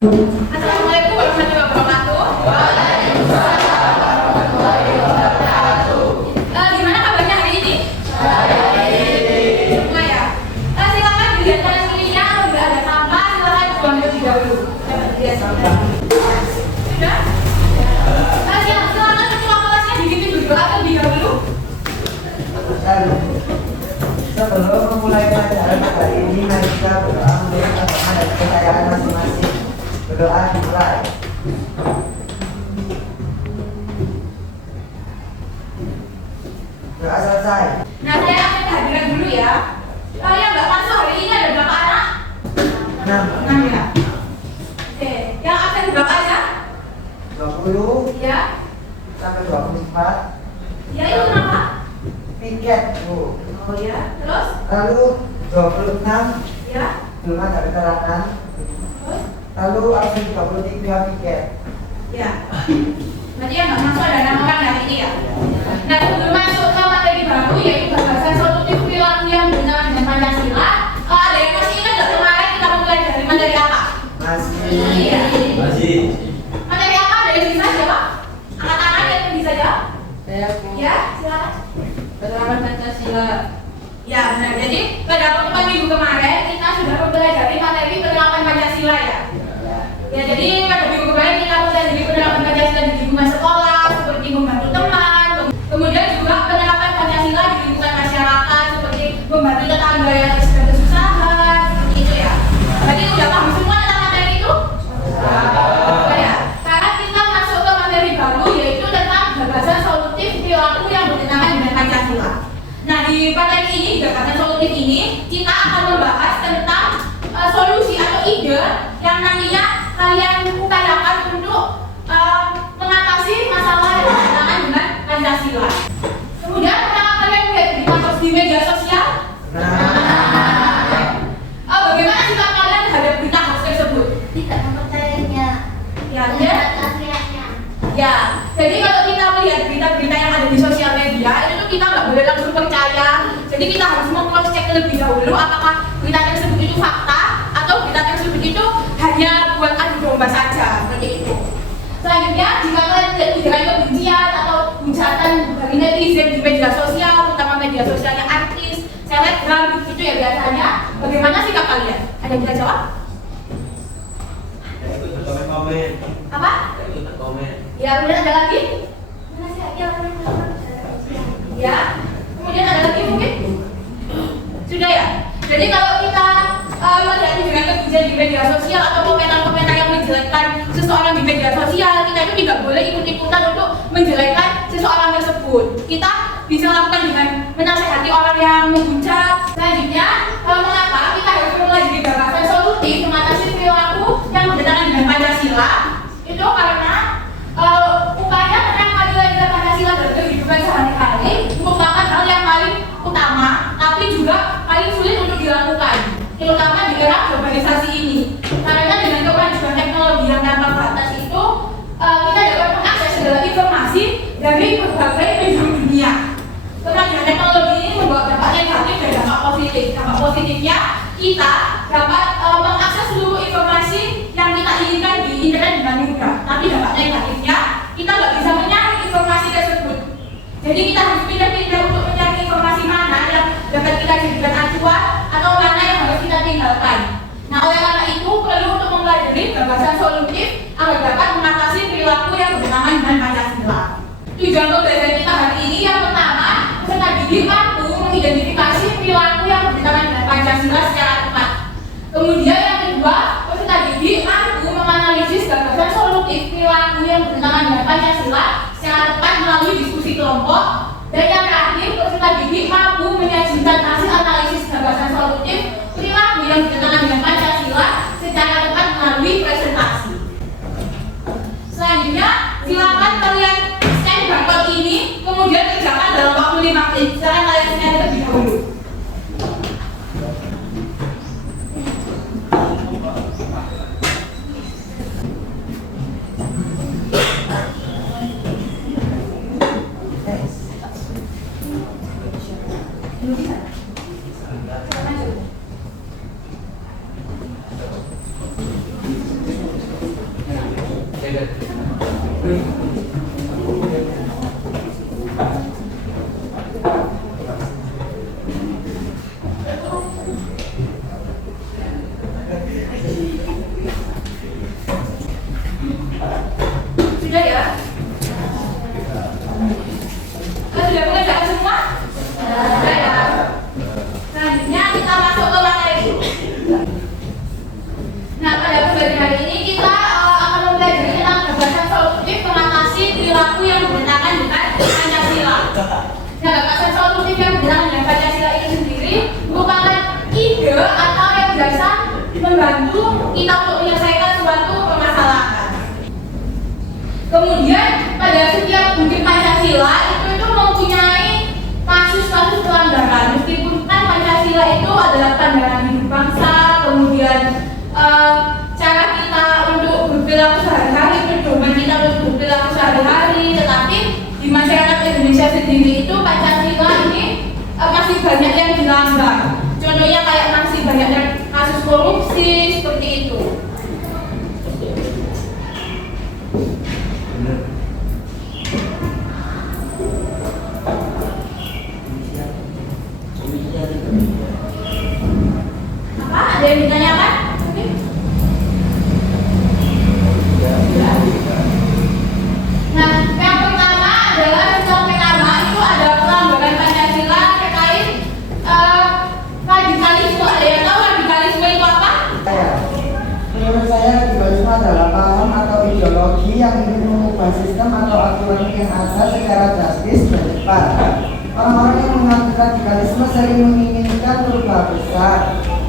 Assalamualaikum warahmatullahi wabarakatuh. Waalaikumsalam warahmatullahi wabarakatuh. Gimana kabarnya hari ini? Baik. Nah ya, silakan dilihat kanan kirinya. Kalau tidak ada sampah, silakan buang terlebih dahulu. Sudah? Silakan ketua kelasnya dipimpin berdoa terlebih dahulu. Sebelum memulai pelajaran hari ini, mari kita berdoa menurut agama dan kepercayaan masing-masing. Berdoa dimulai. Doa selesai. Nah, saya akan kehadiran dulu ya. Yang nggak masuk hari ini ada berapa anak? 6 ya. Oke, yang absen berapa aja? 20 Ya. sampai 24. Ya itu kenapa? Piket, Bu. Oh ya. Terus? Lalu 26 Ya. belum ada keterangan. Terus? Lalu absen 23 piket. Ya. Berarti yang nggak masuk ada 6 orang hari ini ya. Nah, sebelum masuk ke materi baru yaitu gagasan solutif perilaku yang bertentangan dengan Pancasila, ada yang masih ingat nggak kemarin kita mulai dari materi apa? Masih. Iya. Masih. Materi apa? Ada yang bisa jawab? Angkat tangan yang bisa jawab? Saya Ya, silakan. penerapan Pancasila. Ya, benar. Jadi pada pertemuan minggu kemarin kita sudah mempelajari materi penerapan Pancasila ya. Ya, jadi pada minggu kemarin kita mempelajari penerapan Pancasila di lingkungan sekolah, seperti membantu teman, kemudian juga penerapan Pancasila di lingkungan masyarakat, seperti membantu tetangga yang sedang kesusahan, seperti itu ya. Berarti udah paham semua tentang materi itu? Oh ya. Sekarang kita masuk ke materi baru yaitu tentang gagasan solutif perilaku yang bertentangan dengan Pancasila. Nah, di materi ini, gagasan solutif ini, kita akan membahas tentang solusi atau ide yang nantinya kalian upayakan untuk mengatasi masalah yang bertentangan dengan Pancasila. Kemudian, apakah kalian melihat berita di media sosial? Bagaimana sikap kalian terhadap berita hoax tersebut? Tidak mempercayainya. Ya, Ya. jadi kalau kita melihat berita-berita yang ada di sosial media, itu tuh kita nggak boleh langsung percaya. Jadi kita harus cross check terlebih dahulu apakah berita tersebut itu fakta atau berita tersebut itu hanya buat adu domba saja, seperti itu. Selanjutnya, jika kalian melihat ujaran kebencian atau hujatan dari netizen di media sosial, terutama media sosialnya artis, selebgram, gitu ya biasanya, bagaimana sikap kalian? Ada yang bisa jawab? Saya ikut komen. Apa? Saya ikut komen. Ya, kemudian ada lagi? Mana sih yang Ya, kemudian ada lagi mungkin? Sudah ya? Jadi kalau kita melihat ujaran kebencian di media sosial atau komentar-komentar yang menjelekkan seseorang di media sosial, kita itu tidak boleh ikut-ikutan untuk menjelekkan seseorang tersebut. Kita bisa lakukan dengan menasehati orang yang menghujat. Selanjutnya, mengapa kita harus mempelajari gagasan solutif mengatasi perilaku yang bertentangan dengan Pancasila? Itu karena upaya menerapkan nilai-nilai Pancasila dalam kehidupan sehari-hari merupakan hal yang paling utama, tapi juga paling sulit untuk dilakukan, terutama di era globalisasi ini. Karena dengan kemajuan teknologi yang tanpa batas itu, kita dapat mengakses segala informasi dari berbagai penjuru dunia. Kemajuan teknologi ini membawa dampak negatif dan dampak positif. Dampak positifnya, kita dapat mengakses seluruh informasi yang kita inginkan di internet dengan mudah. Tapi dampak negatifnya, kita nggak bisa mencari informasi tersebut. Jadi kita harus pindah-pindah untuk mencari informasi mana yang dapat kita jadikan acuan atau mana yang harus kita tinggalkan. Nah, oleh karena itu perlu untuk mempelajari gagasan solutif agar dapat mengatasi perilaku yang bertentangan dengan Pancasila. Tujuan pembelajaran kita hari ini yang pertama, peserta didik mampu mengidentifikasi perilaku yang bertentangan dengan Pancasila secara tepat. Kemudian yang kedua, peserta didik mampu menganalisis gagasan solutif perilaku yang bertentangan dengan Pancasila secara tepat melalui diskusi kelompok. Dan yang terakhir, peserta didik mampu menyajikan hasil analisis gagasan solutif perilaku yang bertentangan dengan Pancasila secara tepat melalui presentasi. Selanjutnya, silakan kalian scan barcode ini, kemudian kerjakan dalam waktu 5 menit. Silakan kalian scan terlebih dahulu. Sudah ya? Sudah mengerjakan semua? Sudah ya? Selanjutnya kita masuk ke materi. Nah, pada pembelajaran hari ini kita akan mempelajari tentang gagasan solutif mengatasi perilaku yang bertentangan dengan Pancasila. Nah, gagasan solutif yang bertentangan dengan Pancasila itu sendiri merupakan ide atau yang biasa membantu kita untuk menyelesaikan suatu permasalahan. Kemudian pada setiap bukti Pancasila itu mempunyai kasus-kasus pelanggaran. Meskipun kan Pancasila itu adalah pandangan hidup bangsa, kemudian cara kita untuk berperilaku sehari-hari, pedoman kita untuk berperilaku sehari-hari, tetapi di masyarakat Indonesia sendiri itu Pancasila ini masih banyak yang dilanggar. Contohnya kayak masih banyak kasus korupsi seperti itu. Apa? Ada yang ditanyakan? Oke. Nah, yang pertama adalah contoh pertama itu ada pelanggaran Pancasila terkait radikalisme. Ada yang tahu radikalisme itu apa? Menurut saya radikalisme adalah paham atau ideologi yang ingin mengubah sistem atau aturan yang ada secara drastis dan cepat. Orang-orang yang mengaku radikalisme sering menginginkan perubahan besar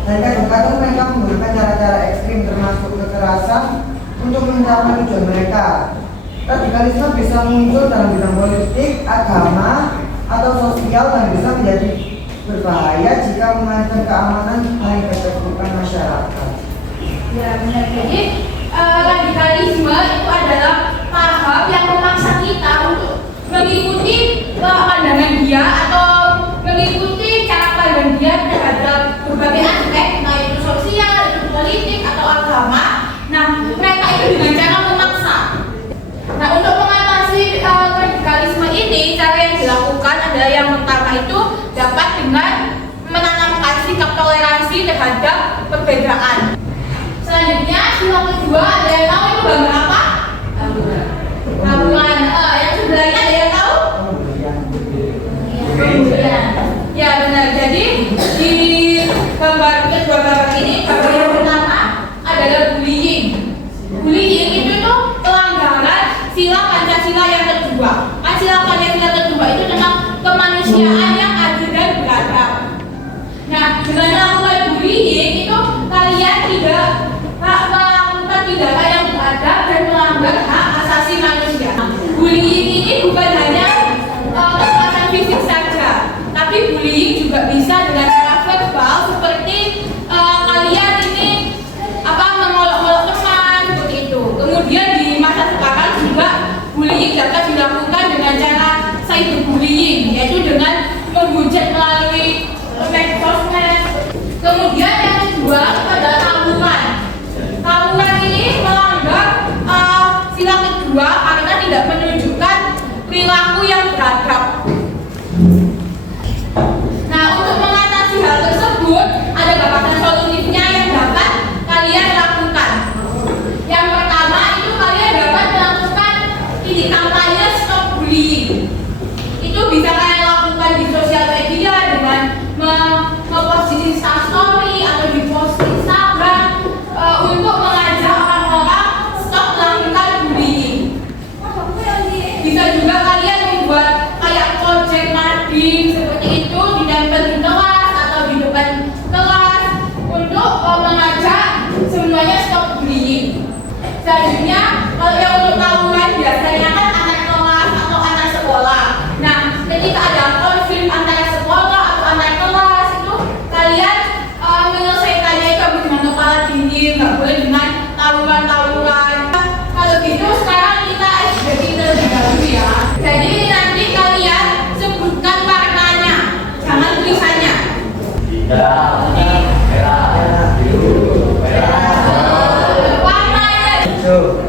dan kadang-kadang mereka menggunakan cara-cara ekstrim termasuk kekerasan untuk mencapai tujuan mereka. Radikalisme bisa muncul dalam bidang politik, agama, atau sosial dan bisa menjadi berbahaya jika mengancam keamanan dan ketertiban masyarakat. Ya, benar. Jadi radikalisme itu adalah paham yang memaksa kita untuk mengikuti pandangan dia atau mengikuti cara pandang dia terhadap berbagai aspek, baik itu sosial, itu politik atau agama. Nah, mereka itu dengan cara memaksa. Nah, untuk mengatasi radikalisme ini, cara yang dilakukan adalah yang pertama itu dapat dengan menanamkan sikap toleransi terhadap perbedaan. Selanjutnya, sila kedua ada yang tahu itu gambar apa? Tabungan. Yang sebelahnya ada yang tahu? Kemudian. Ya benar. Jadi di gambar kedua gambar ini, gambar yang pertama adalah bullying. Bullying itu tuh pelanggaran sila Pancasila yang kedua. Sila Pancasila kedua itu tentang kemanusiaan yang adil dan beradab. Nah, dengan melakukan bullying itu kalian tidak melakukan tindakan yang beradab dan melanggar hak asasi manusia. Bullying ini bukan hanya kekerasan fisik saja, tapi bullying juga bisa dengan cara verbal seperti kalian ini mengolok-olok teman seperti itu. Kemudian di masa sekarang juga bullying dapat dilakukan dengan cara cyberbullying, yaitu dengan menghujat melalui sosmed. Kemudian yang kedua adalah tabungan. Tabungan ini melanggar sila kedua karena tidak menunjukkan perilaku yang beradab. Nah, untuk mengatasi hal tersebut ada gagasan solutifnya yang dapat kalian lakukan. Yang pertama itu kalian dapat melakukan ini kampanye stop bullying. Itu bisa kalian lakukan di sosial media dengan nge-post di Instastory atau di post Instagram untuk mengajak orang-orang stop melakukan bullying. Bisa juga kalian membuat kayak project mading seperti itu ditempel di kelas atau di depan kelas untuk mengajak semuanya stop bullying. Selanjutnya, kalau yang untuk tabungan biasanya kan anak kelas atau anak sekolah. Nah, ketika ada konflik antara sekolah atau anak kelas itu kalian menyelesaikannya itu dengan kepala dingin, nggak boleh dengan tawuran-tawuran. Kalau gitu sekarang kita jadi terlebih dahulu ya. Jadi nanti kalian sebutkan warnanya, jangan tulisannya. Merah, biru, merah, warnanya. hijau.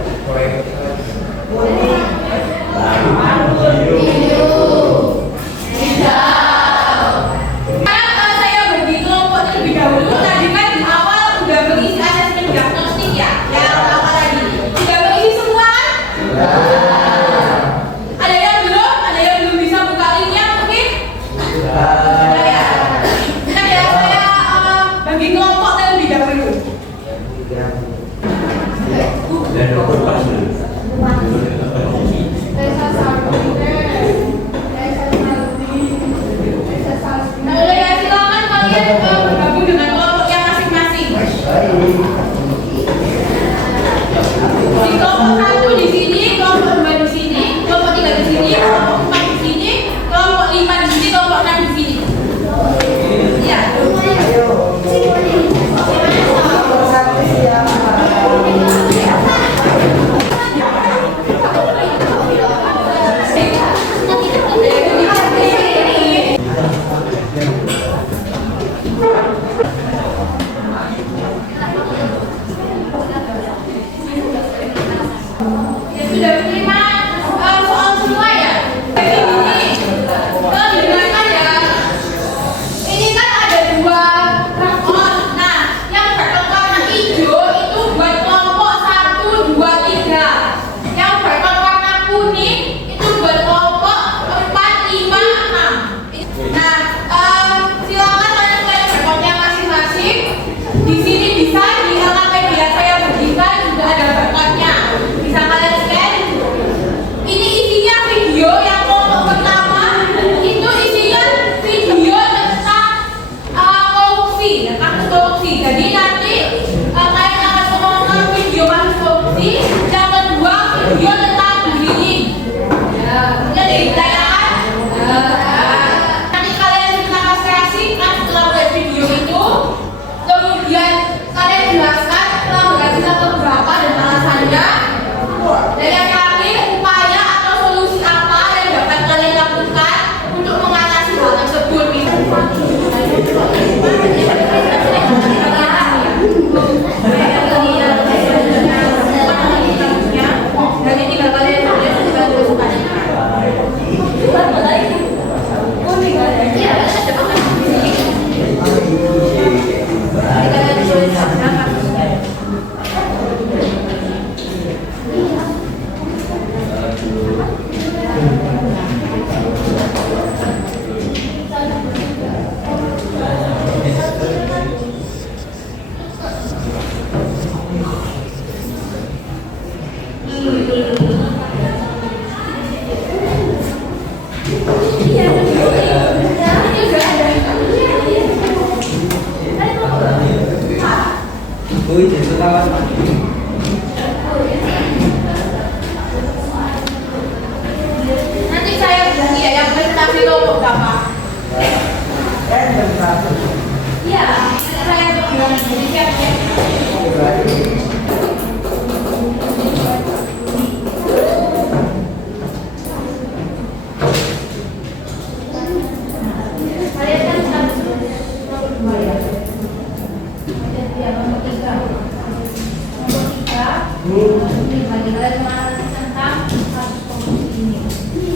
Nah, udah ya, silakan kalian bergabung dengan kelompok yang masing-masing. Di kelompok 1 di sini, kelompok 2 di sini, kelompok 3 di sini, kelompok 4 di sini, kelompok 5 di sini, kelompok 6 di sini. Ya. Ya sudah menerima soal semua ya. Jadi ini kalau didengarkan ya. Ini kan ada 2 rapor. Nah, yang berwarna hijau itu buat kelompok 1, 2, 3. Yang berwarna kuning itu buat kelompok 4, 5, 6. Nah, silakan kalian berkelompoknya masing-masing. Di sini bisa di LKP biar saya berikan juga ada berkotnya. Bisa kalian scan. Ini isinya video yang kelompok pertama itu isinya video tentang korupsi, kasus korupsi. Jadi nanti kalian akan menonton video kasus korupsi. Yang kedua video tentang bullying. Ya, jadi ditanyakan. Nanti kalian bisa kreasikan setelah melihat video itu. Kemudian kalian jelaskan telah berhasil beberapa dan alasannya. Dan yang terakhir, upaya atau solusi apa yang dapat kalian lakukan untuk mengatasi hal tersebut. Dan ini tinggal kalian tulis dengan tulisan. Nanti saya bilang ya yang presentasi kelompok berapa? Iya, saya bilang jadi siap-siap. Kalian kan satu nomor 2 ya. Jadi ya nomor 3. Nomor 3. Ini bagi kalian mengenai tentang kasus korupsi ini.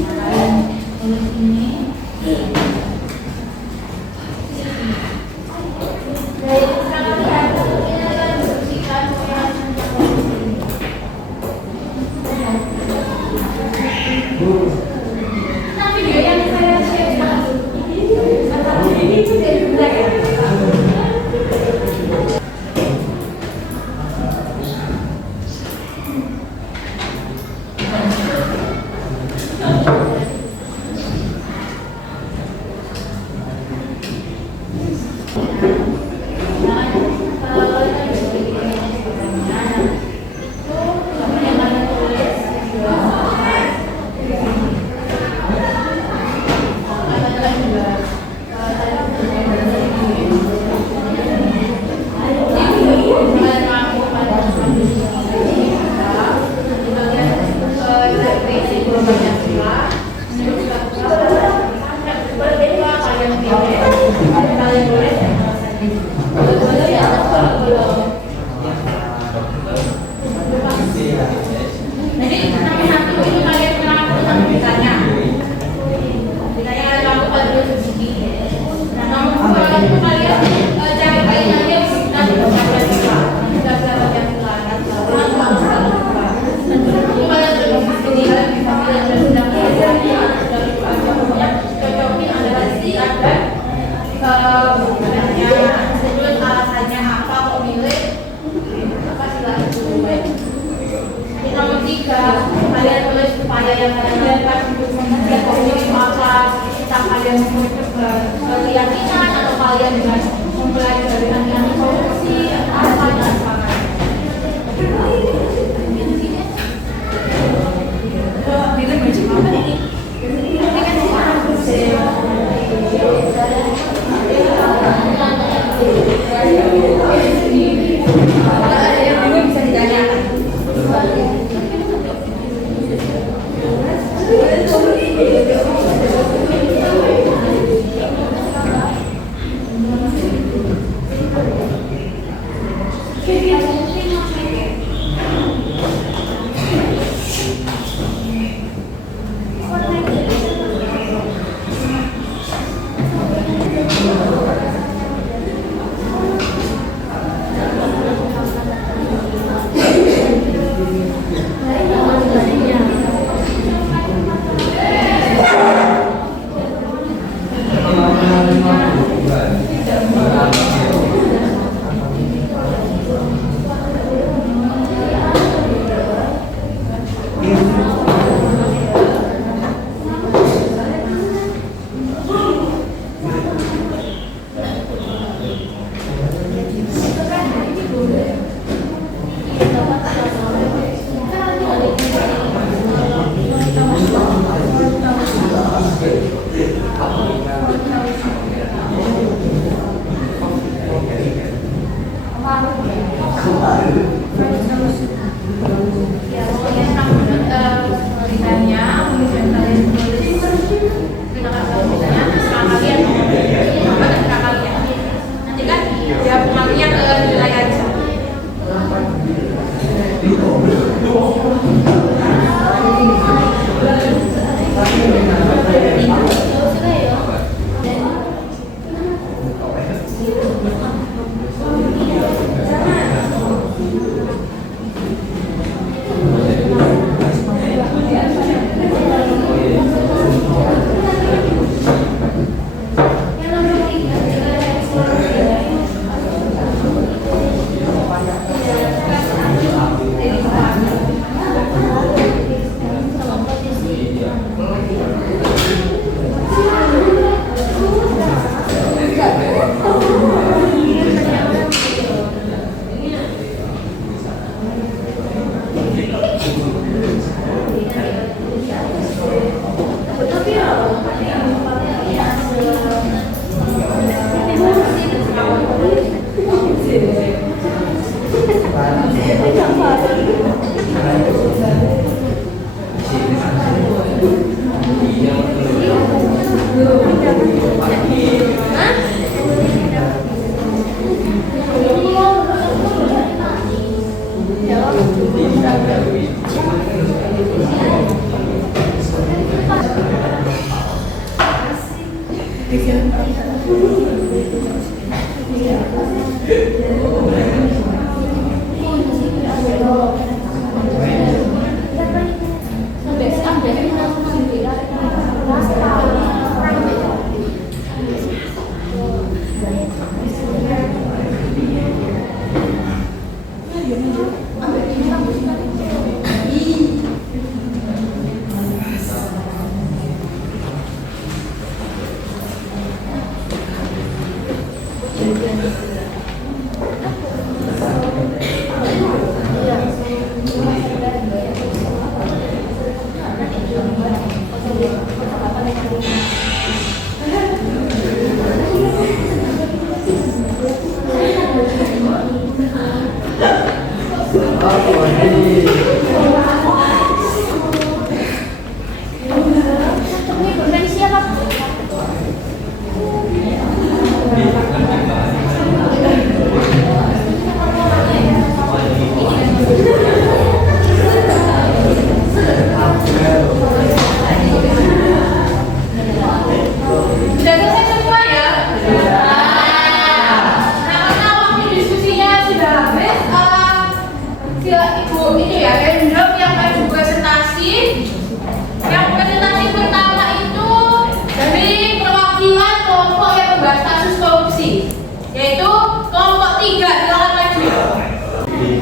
Kalian tulis ini. Dari sekarang lihat ini akan bersihkan yang nah video yang saya share ini itu dari sebelah ya. Jadi nomor 1 itu kalian kenal tentang beritanya. Beritanya ada lampu dulu segini. Nah nomor 2 itu kalian cari kalian nanti yang kita baca juga. Kita bisa baca juga. Itu kalian tulis di sini kalian bisa pilih dan sedang belajarnya sudah itu aja pokoknya cocokin ada di ada bukunya terus alasannya apa kok milih apa sih lah itu. 3 kalian tulis upaya yang kalian lakukan untuk membuat komunikasi apa, kita kalian membuat keyakinan atau kalian dengan mempelajari tentang solusi apa dan sebagainya. Bilang macam apa ini? Ini kan kalau ada yang bingung bisa ditanyakan.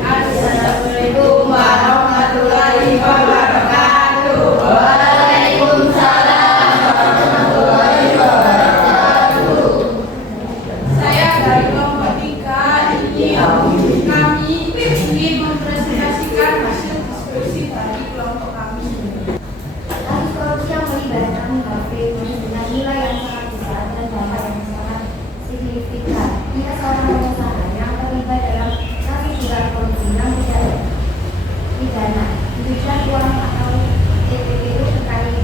Assalamualaikum warahmatullahi wabarakatuh. pencucian uang atau TPPU terkait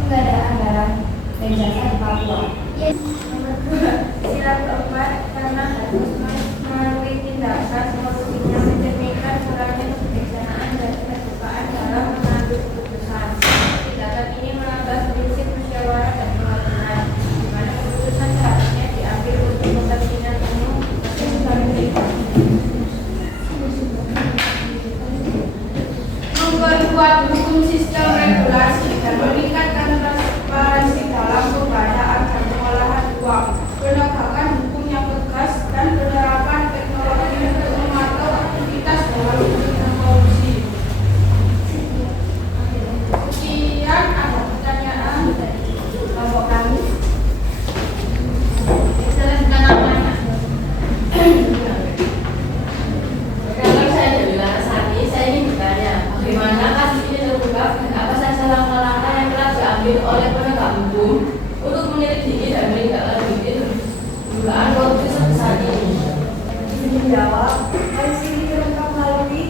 penggandaan barang dan jasa di Papua. Nomor 2, sila keempat, karena harus melalui tindakan solusinya mencerminkan kurangnya kebijaksanaan dan keterbukaan dalam mengambil keputusan. Tindakan ini melanggar prinsip musyawarah dan kewajiban, di mana keputusan seharusnya diambil untuk kepentingan umum memperkuat hukum sistem regulasi dan meningkatkan transparansi dalam pengadaan dan pengolahan uang, penegakan hukum yang tegas dan penerapan teknologi untuk memantau aktivitas dalam bidang korupsi. Sekian ada pertanyaan dari kelompok kami. Selanjutnya namanya. Kalau saya jadi Larasati, saya ingin bertanya, bagaimana kasus ini terungkap dan apa saja langkah-langkah yang telah diambil oleh penegak hukum untuk menyelidiki dan menindaklanjuti dugaan korupsi sebesar ini? Menjawab, kasus ini terungkap melalui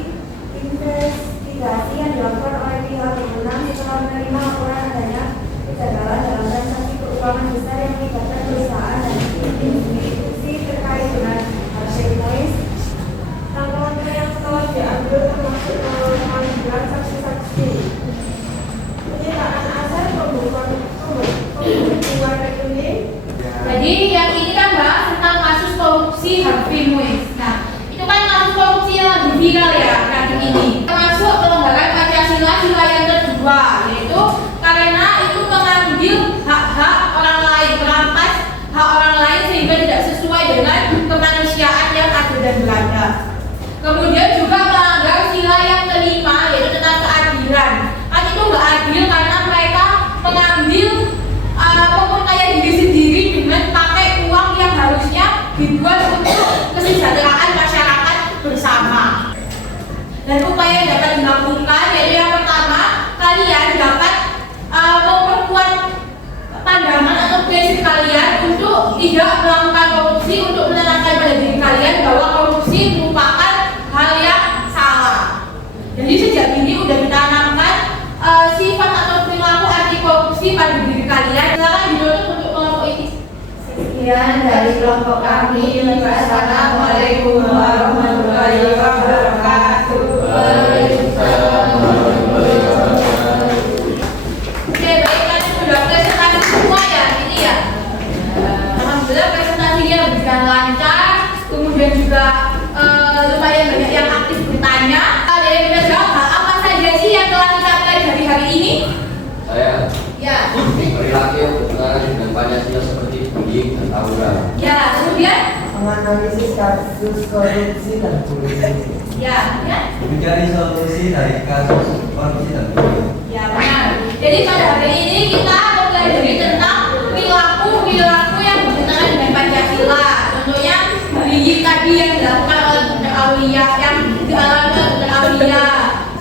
investigasi yang dilakukan oleh pihak berwenang setelah menerima laporan adanya kejanggalan dalam transaksi keuangan besar yang melibatkan perusahaan dan institusi terkait dengan marketplace. Langkah-langkah yang telah diambil termasuk pemanggilan saksi-saksi, penyitaan aset, pembukuan rekening. Jadi yang ini kan bahas tentang kasus korupsi Harvey Muiz. Nah, itu kan kasus korupsi yang lagi viral ya kali ini. Termasuk pelanggaran Pancasila sila yang kedua, yaitu karena itu mengambil hak-hak orang lain, merampas hak orang lain sehingga tidak sesuai dengan kemanusiaan yang ada dan berada. Kemudian juga melanggar sila yang kelima, yaitu tentang keadilan. Kan itu nggak adil karena mereka mengambil memperkaya diri sendiri dengan pakai uang yang harusnya dibuat untuk kesejahteraan masyarakat bersama. Dan upaya yang dapat dilakukan yaitu yang pertama, kalian dapat memperkuat pandangan atau prinsip kalian untuk tidak melakukan korupsi, untuk menanamkan pada diri kalian bahwa korupsi merupakan hal yang salah. Jadi sejak ini udah ditanamkan sifat atau perilaku anti korupsi pada diri kalian. Silakan ditutup untuk kelompok ini. Sekian dari kelompok kami. Wassalamualaikum warahmatullahi wabarakatuh. Oke, baik, kan sudah presentasi semua ya, ini ya. Alhamdulillah presentasinya berjalan lancar, kemudian juga lumayan banyak yang aktif bertanya. Ada yang bisa jawab hal apa saja sih yang telah kita pelajari hari ini? Saya Ya. perilaku bertentangan dengan Pancasila seperti bullying dan tawuran. Ya, kemudian Menganalisis kasus korupsi dan bullying. ya. Mencari solusi dari kasus korupsi dan bullying. Ya, benar. Jadi pada hari ini kita mempelajari tentang perilaku yang bertentangan dengan Pancasila. Contohnya bullying tadi yang dilakukan oleh Dr. Aulia, yang dialami oleh Dr. Aulia.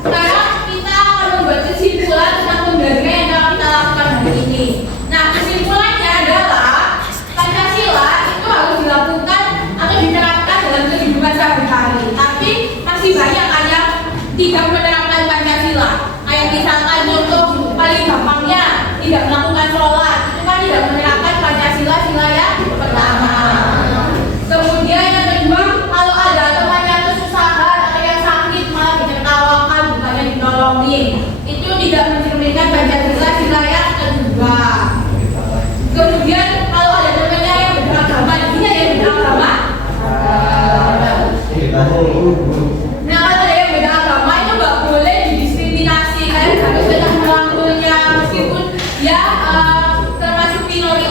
Sekarang kita akan membuat kesimpulan tentang pembelajaran yang telah kita lakukan hari ini. Nah, kesimpulannya adalah Pancasila itu harus dilakukan atau diterapkan dalam kehidupan sehari-hari. Tapi masih banyak yang tidak menerapkan Pancasila. Kayak misalkan contoh paling gampangnya tidak melakukan sholat, itu kan tidak menerapkan Pancasila sila yang pertama. Kemudian yang kedua, kalau ada teman yang kesusahan atau yang sakit malah ditertawakan bukannya dinolongin, itu tidak mencerminkan Pancasila sila yang kedua. Kemudian kalau ada temannya yang beragama, dia yang beragama. Nah, kalau ada yang beda agama itu nggak boleh didiskriminasi. Kalian harus sudah merangkulnya meskipun ya termasuk minoritas.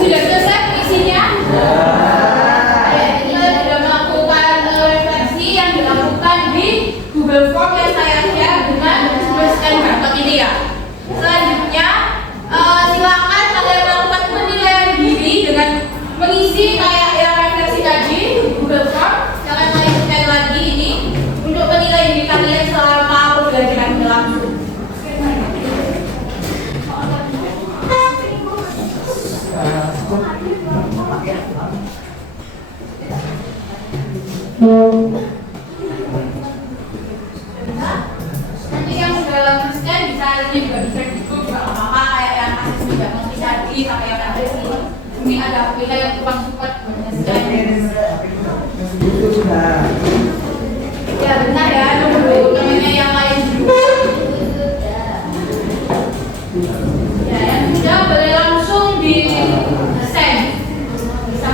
Sudah selesai puisinya? Kita sudah melakukan refleksi yang dilakukan di Google Form yang saya share dengan tuliskan berkat ini ya. Selanjutnya, silakan kalian melakukan penilaian diri dengan mengisi kayak yang refleksi tadi di Google Form. Jangan lanjutkan lagi ini untuk penilaian diri kalian selama pembelajaran berlangsung. Nanti yang sudah lanjutkan bisa ini juga bisa di grup juga apa-apa kayak yang asis juga nanti tadi sampai yang ada di ini ada pilihan yang kurang support ya benar ya dulu namanya yang lain dulu ya yang sudah boleh langsung di send bisa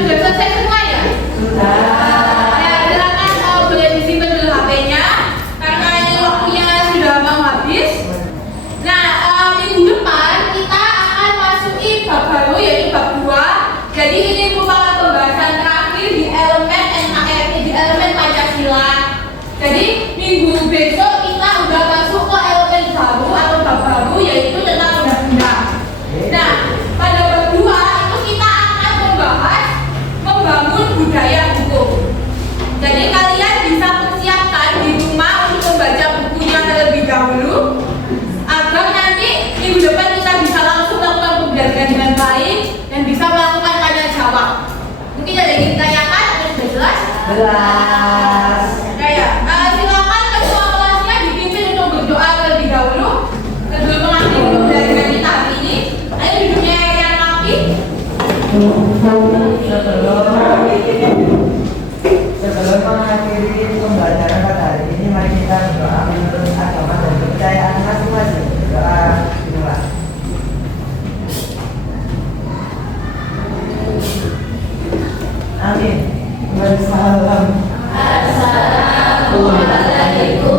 sudah selesai semuanya? Sudah. Ya, silakan boleh disimpan dulu HP-nya karena ini waktunya sudah mau habis. Nah, minggu depan kita akan masuki bab baru yaitu bab 2. Jadi ini merupakan pembahasan terakhir di elemen NKRI, di elemen Pancasila. Jadi minggu besok kita udah masuk ke elemen baru atau bab baru yaitu tentang undang-undang. Nah, pada bab 2 itu kita akan membahas membangun budaya hukum. Jadi kalian bisa persiapkan di rumah untuk membaca bukunya terlebih dahulu agar nanti minggu depan kita bisa langsung melakukan pembelajaran dengan baik dan bisa melakukan tanya jawab. Mungkin ada yang ditanyakan atau sudah jelas? Jelas. Silakan ketua kelasnya dipimpin untuk berdoa terlebih dahulu sebelum mengakhiri pembelajaran kita hari ini. Ayo duduknya yang rapi. Sebelum mengakhiri pembelajaran pada hari ini, mari kita berdoa menurut agama dan kepercayaan masing-masing. Doa dimulai. Amin. Wassalam. Assalamualaikum